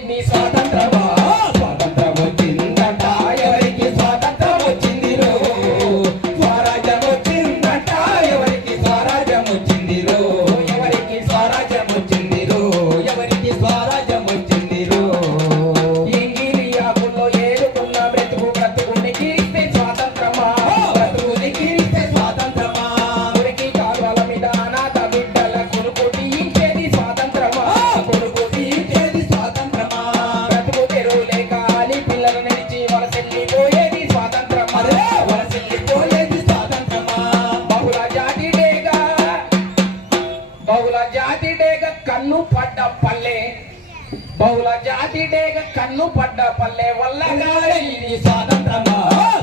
need me, Father. బహుళ జాతి కన్ను పడ్డ పల్లె వల్ల ఇది స్వాతంత్రమా?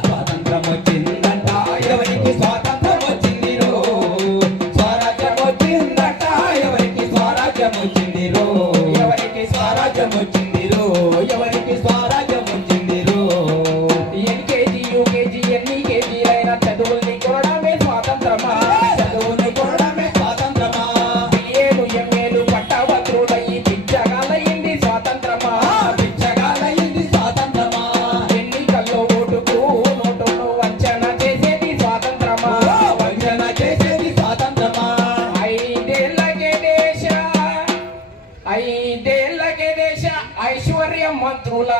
స్వాతంత్రం వచ్చింది వ్యవసాయ మంత్రుల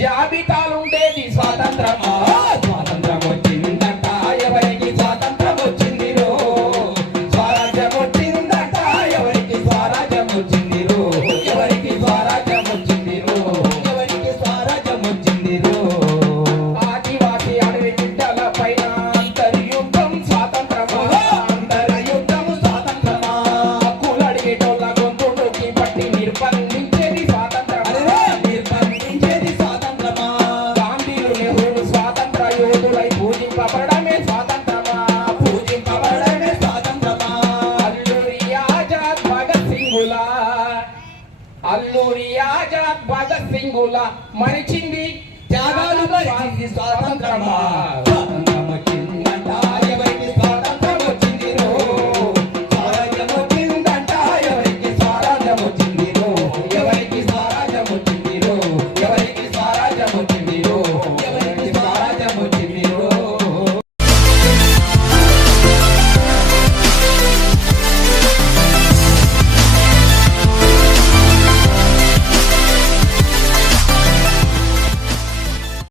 జాబితాలుండేది స్వాతంత్రమా? స్వాతంత్రం వచ్చింది అల్లూరి ఆజాద్ భగత్ సింగుల మరిచింది. త్యాగాలు స్వాతంత్రమా?